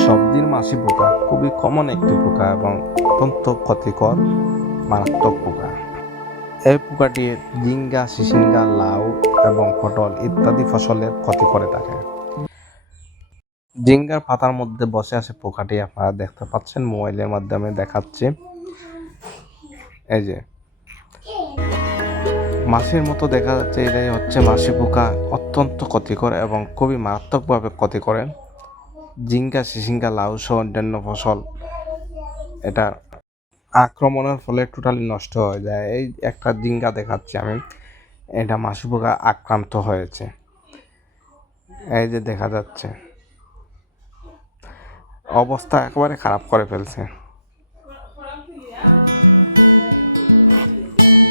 সবজির মাছি পোকা খুবই কমন একটি পোকা এবং অত্যন্ত ক্ষতিকর মারাত্মক পোকা। এই পোকাটি ঝিঙ্গা, চিচিঙ্গা, লাউ এবং পটল ইত্যাদি ফসলের ক্ষতি করে থাকে। ঝিঙ্গার পাতার মধ্যে বসে আছে পোকাটি, আপনারা দেখতে পাচ্ছেন, মোবাইলের মাধ্যমে দেখাচ্ছি। এই যে মাছির মতো দেখা যাচ্ছে, এটাই হচ্ছে মাছি পোকা। অত্যন্ত ক্ষতিকর এবং খুবই মারাত্মকভাবে ক্ষতি করে ঝিঙ্গা, চিচিঙ্গা, লাউ সহ অন্যান্য ফসল। এটা আক্রমণের ফলে টোটালি নষ্ট হয়ে যায়। এই একটা ঝিঙ্গা দেখাচ্ছি আমি, এটা মাছি পোকা আক্রান্ত হয়েছে। এই যে দেখা যাচ্ছে, অবস্থা একেবারে খারাপ করে ফেলছে।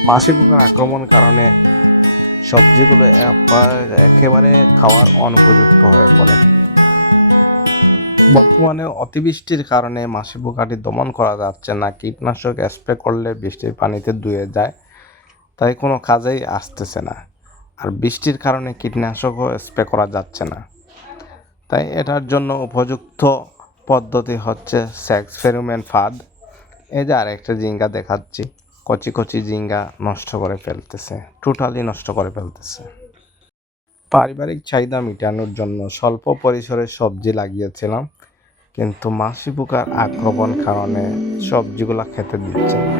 মাছি পোকার আক্রমণের কারণে সবজিগুলো একেবারে খাওয়ার অনুপযুক্ত হয়ে পড়ে। বর্তমানে অতিবৃষ্টির কারণে মাছি পোকাটি দমন করা যাচ্ছে না। কীটনাশক স্প্রে করলে বৃষ্টির পানিতে ধুয়ে যায়, তাই কোনো কাজেই আসতেছে না। আর বৃষ্টির কারণে কীটনাশকও স্প্রে করা যাচ্ছে না। তাই এটার জন্য উপযুক্ত পদ্ধতি হচ্ছে সেক্স ফেরোমন ফাঁদ। এই যে আরেকটা ঝিঙ্গা দেখাচ্ছি, কচি কচি ঝিঙ্গা নষ্ট করে ফেলতেছে, টোটালি নষ্ট করে ফেলতেছে। পারিবারিক চাহিদা মেটানোর জন্য স্বল্প পরিসরে সবজি লাগিয়েছিলাম, কিন্তু মাছি পোকার আক্রমণ কারণে সবজিগুলা খেতে দিচ্ছে না।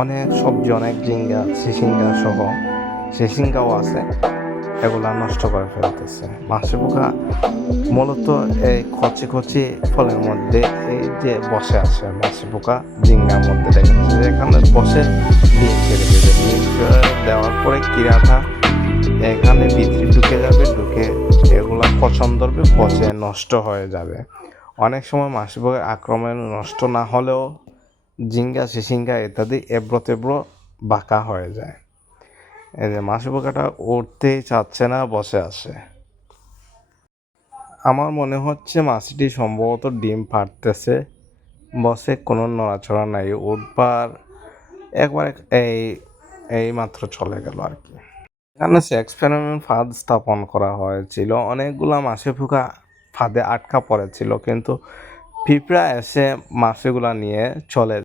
অনেক সবজি, অনেক ঝিঙ্গা, চিচিঙ্গা সহ চিচিঙ্গাও আছে, এগুলা নষ্ট করে ফেলতেছে। মাছি পোকা মূলত এই কচি কচি ফলের মধ্যে এই যে বসে আছে মাছি পোকা, ঝিঙ্গার মধ্যে দেখেছে এখানে বসে ডিম ছেড়ে দেবে। ডিম দেওয়ার পরে কিরাটা এখানে ভিতরে ঢুকে যাবে, ঢুকে এগুলা পচন ধরবে, পচে নষ্ট হয়ে যাবে। অনেক সময় মাছি পোকার আক্রমণ নষ্ট না হলেও ঝিঙ্গা, চিচিঙ্গা ইত্যাদি এবড়ো তেবড়ো বাঁকা হয়ে যায়। এই যে মাছি পোকাটা উঠতেই চাচ্ছে না, বসে আছে। আমার মনে হচ্ছে মাছিটি সম্ভবত ডিম পাড়তেছে, বসে কোনো নড়াচড়া নাই, উঠবার একবারে এই মাত্র চলে গেল আর কি। এখানে সেক্স ফেরোমন ফাঁদ স্থাপন করা হয়েছিল, অনেকগুলা মাছি পোকা ফাঁদে আটকা পড়েছিল, কিন্তু পিঁপড়া এসে মাছিগুলা নিয়ে চলে